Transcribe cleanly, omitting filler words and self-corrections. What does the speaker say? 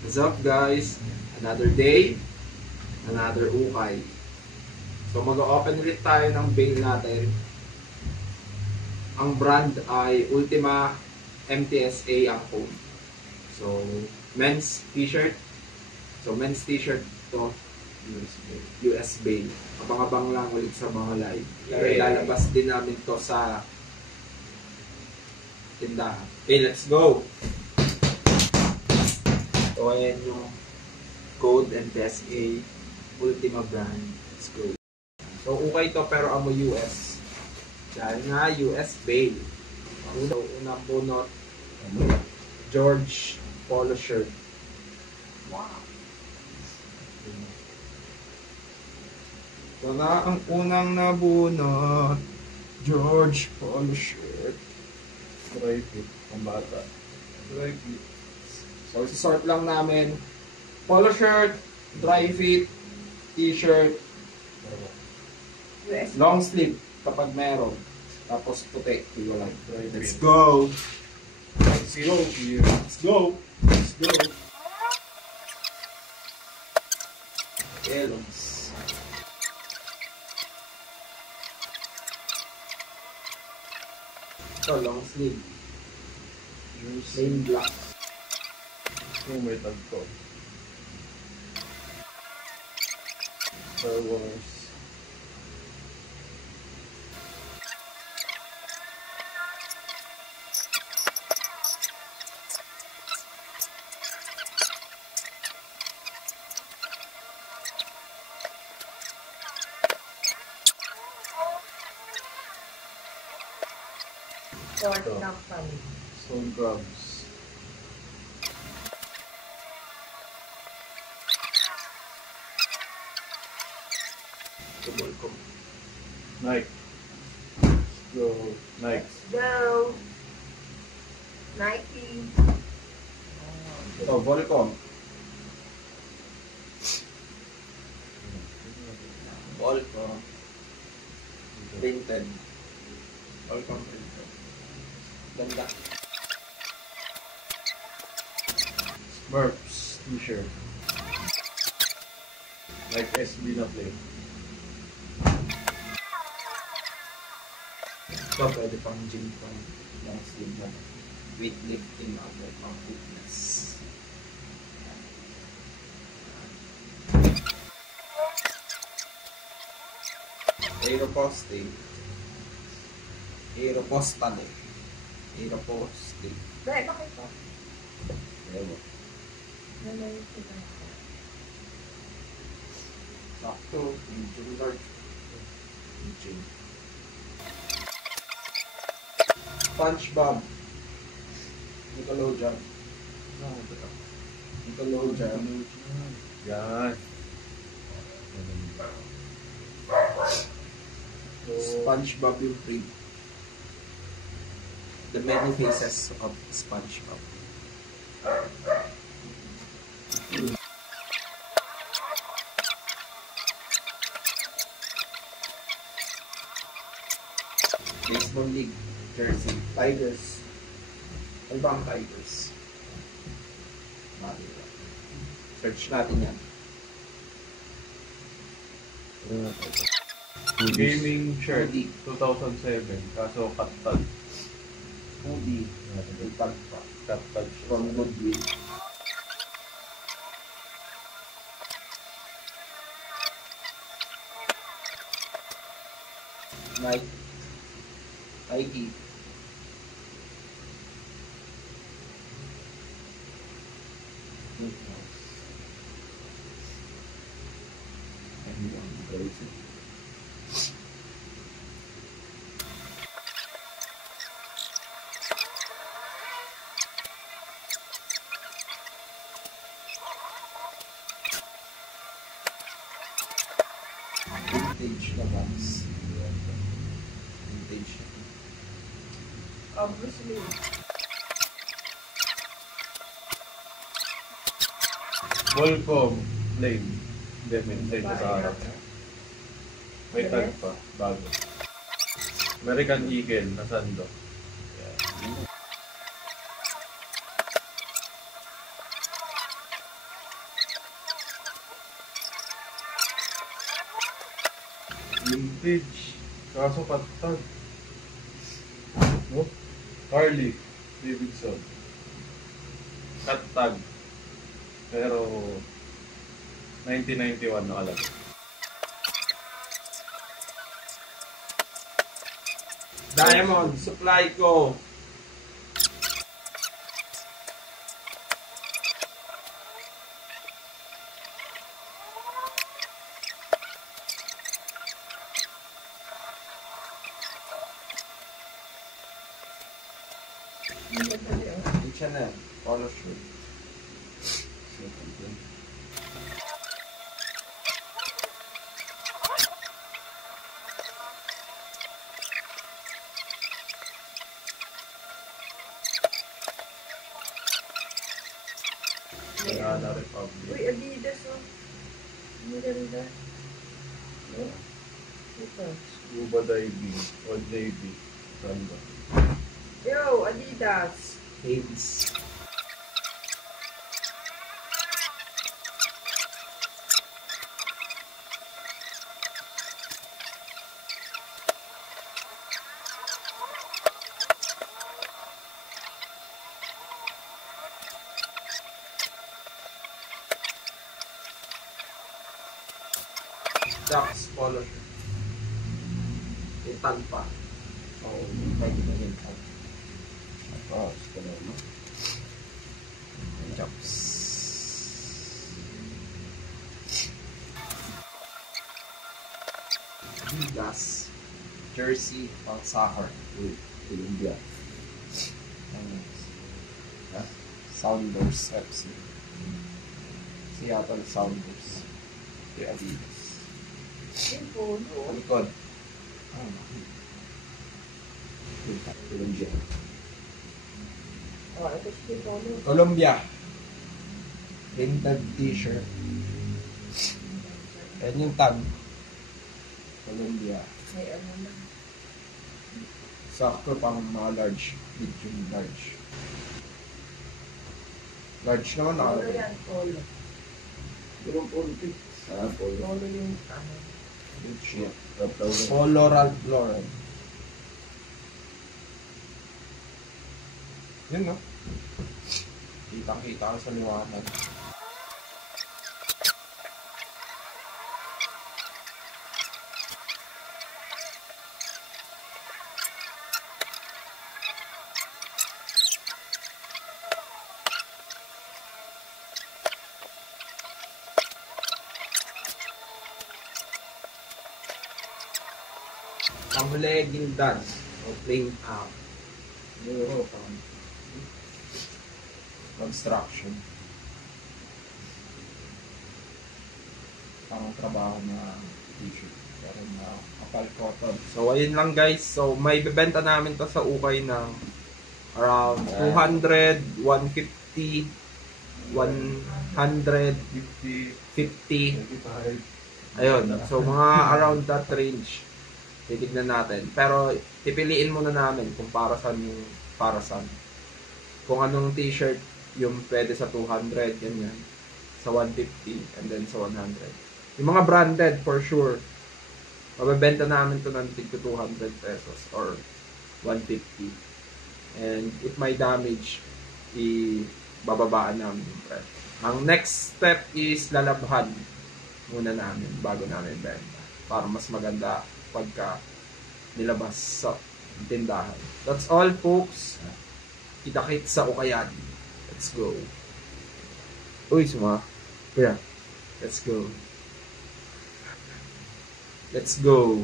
What's up guys? Another day, another ukay. So mag-open ulit tayo ng bale natin. Ang brand ay Ultima MTSA ang code. So men's t-shirt. So men's t-shirt to US bale. Abang-abang lang ulit sa mga live. Pero ilalabas din namin to sa tindahan. Okay, let's go! So ayan yung code MTSA Ultima brand. Let's go. So okay to pero amo US. Dahil nga US bale. Unang bunot George polo shirt. Wow. So na ang unang nabunot George polo shirt. Dry fit, ang bata. Dry fit. So, sort lang namin polo shirt, dry fit, t-shirt, long sleeve kapag meron. Tapos puti, hiwalay. Let's go! Let's go! Let's go! Let's go! Yellows. Ito, long sleeve. Plain black. Yung may tag ko. Star Wars. Stone Crabs. Tubol ko. Nike. Let's go. Nike. Let's go. Nike. Ito, Volcom. Volcom. Printed. Volcom printed. Ganda. Smurfs t-shirt. Like SB na play. Ito, pwede pang gym pang long sleeve na weightlifting na pang fitness. Aeroposte. Aeropostale. Aeroposte. Dahil, bakit po? Ewan. Nalalit ko ba? Sakto. Medium large. Medium. SpongeBob. Nickelodeon. Nickelodeon. Yan. SpongeBob yung print. The many faces of SpongeBob. Baseball League jersey. Tigers. Ano ba ang Tigers? Search natin yan. Gaming shirt. Hoodie. 2007. Kaso cut-tag. Hoodie. Tag pa. Cut-tag From Goodwill. Nike. Nike. Vintage na box. Vintage. Obviously. Volcom. Plain. Hindi, may sa harap. May tag pa. Bago. American Eagle na sando. Vintage. Kaso patag. No? Harley Davidson. Katag. Pero 1991 nakalagay. Diamond, supply ko. H&M, polo shirt. Banana Republic. Uy, Adidas oh. Ang ganda. Oh, ito. Scuba diving. Old Navy. Ganda. Yo, Adidas. Hanes. Ducks, polo shirt. Itag pa. So, pwede na yun. Ah, pala no? Jumps. Adidas. Jersey, pang soccer. Columbia. Sounders FC. Seattle Sounders. Kay Adidas. Yung polo. Sa likod. Columbia. Oh, ito siya yung polo. Columbia. Printed t-shirt. Yan yung tag. Columbia. May ano na. Sakto pang mga large. Medium large. Large naman Polo nakalagay. yan, polo. Pero konti. Ah, polo. Polo yung ano. Shit. 12,000. Polo Ralph Lauren. Yun no? Kitang-kita ka sa liwanag. Pamuli Gildan o plain up. Oo, pang. Construction. Pang trabaho na t-shirt. Pero na kapal cotton. So, ayun lang guys. So, may bebenta namin to sa ukay ng around 200, 150, 100, 50, 50. 25. Ayun. So, mga around that range. Titignan natin. Pero, pipiliin muna namin kung para saan yung para saan. Kung anong t-shirt yung pwede sa 200, ganyan. Sa 150, and then sa 100. Yung mga branded, for sure. Mabebenta namin to ng tig 200 pesos or 150. And if may damage, ibababaan namin yung presyo. Ang next step is lalabhan muna namin bago namin benta. Para mas maganda pagka nilabas sa tindahan. That's all folks. Kita-kits sa Ukayan. Let's go. Uy, suma. Kaya, let's go. Let's go.